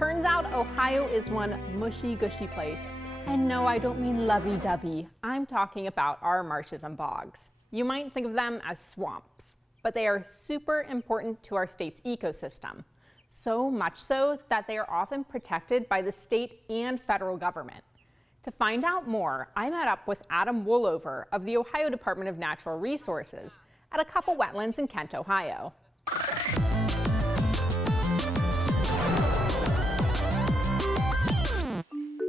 Turns out Ohio is one mushy, gushy place. And no, I don't mean lovey-dovey. I'm talking about our marshes and bogs. You might think of them as swamps, but they are super important to our state's ecosystem. So much so that they are often protected by the state and federal government. To find out more, I met up with Adam Woolover of the Ohio Department of Natural Resources at a couple wetlands in Kent, Ohio.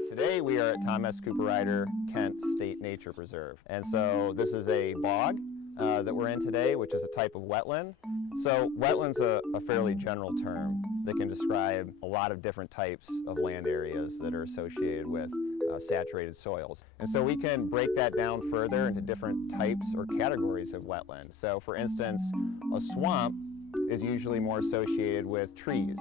Today we are at Tom S. Cooper Ryder Kent State Nature Preserve. And so this is a bog that we're in today, which is a type of wetland. So wetland's a fairly general term that can describe a lot of different types of land areas that are associated with saturated soils. And so we can break that down further into different types or categories of wetland. So for instance, a swamp is usually more associated with trees.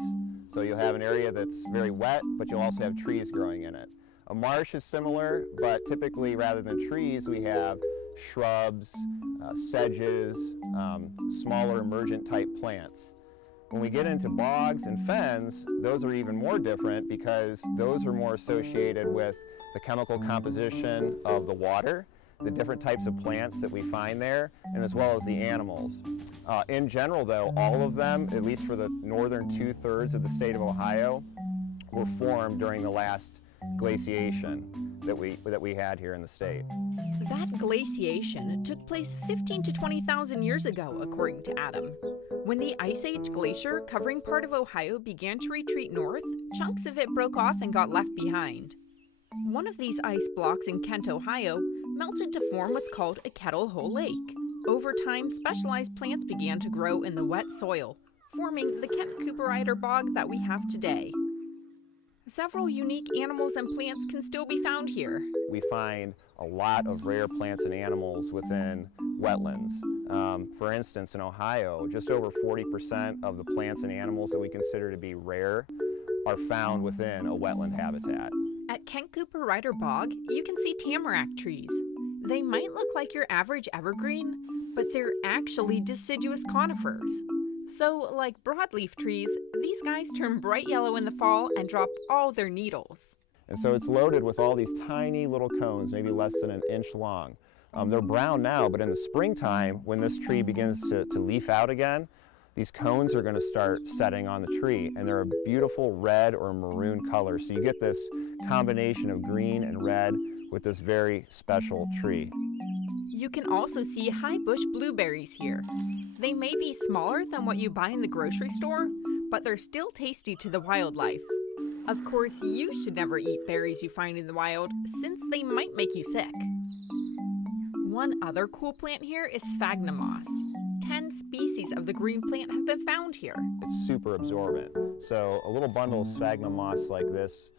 So you'll have an area that's very wet, but you'll also have trees growing in it. A marsh is similar, but typically rather than trees, we have shrubs, sedges, smaller emergent type plants. When we get into bogs and fens, those are even more different because those are more associated with the chemical composition of the water, the different types of plants that we find there, and as well as the animals. In general though, all of them, at least for the northern 2/3 of the state of Ohio, were formed during the last glaciation that we had here in the state. That glaciation took place 15 to 20,000 years ago, according to Adam. When the Ice Age glacier covering part of Ohio began to retreat north, chunks of it broke off and got left behind. One of these ice blocks in Kent, Ohio, melted to form what's called a kettle hole lake. Over time, specialized plants began to grow in the wet soil, forming the Kent Cooper Ryder bog that we have today. Several unique animals and plants can still be found here. We find a lot of rare plants and animals within wetlands. For instance, in Ohio, just over 40% of the plants and animals that we consider to be rare are found within a wetland habitat. At Kent Cooper Ryder Bog, you can see tamarack trees. They might look like your average evergreen, but they're actually deciduous conifers. So, like broadleaf trees, these guys turn bright yellow in the fall and drop all their needles. And so it's loaded with all these tiny little cones, maybe less than an inch long. They're brown now, but in the springtime, when this tree begins to leaf out again, these cones are going to start setting on the tree, and they're a beautiful red or maroon color. So you get this combination of green and red with this very special tree. You can also see high bush blueberries here. They may be smaller than what you buy in the grocery store, but they're still tasty to the wildlife. Of course, you should never eat berries you find in the wild, since they might make you sick. One other cool plant here is sphagnum moss. 10 species of the green plant have been found here. It's super absorbent. So a little bundle of sphagnum moss like this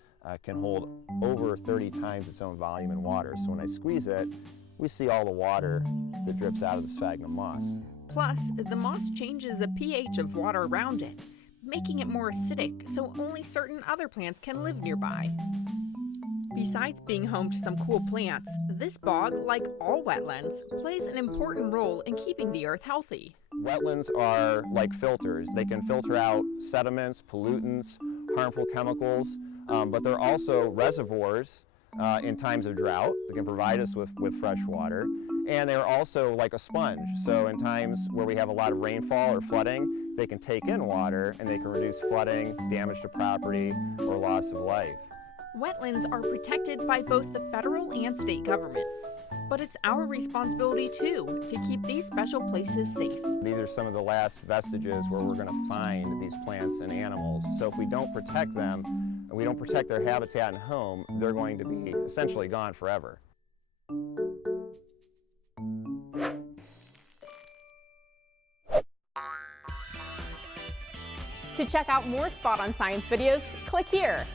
can hold over 30 times its own volume in water. So when I squeeze it, we see all the water that drips out of the sphagnum moss. Plus, the moss changes the pH of water around it, making it more acidic, so only certain other plants can live nearby. Besides being home to some cool plants, this bog, like all wetlands, plays an important role in keeping the earth healthy. Wetlands are like filters. They can filter out sediments, pollutants, harmful chemicals, but they're also reservoirs in times of drought that can provide us with fresh water. And they're also like a sponge. So in times where we have a lot of rainfall or flooding, they can take in water and they can reduce flooding, damage to property, or loss of life. Wetlands are protected by both the federal and state government. But it's our responsibility, too, to keep these special places safe. These are some of the last vestiges where we're going to find these plants and animals. So if we don't protect them, and we don't protect their habitat and home, they're going to be essentially gone forever. To check out more Spot on Science videos, click here.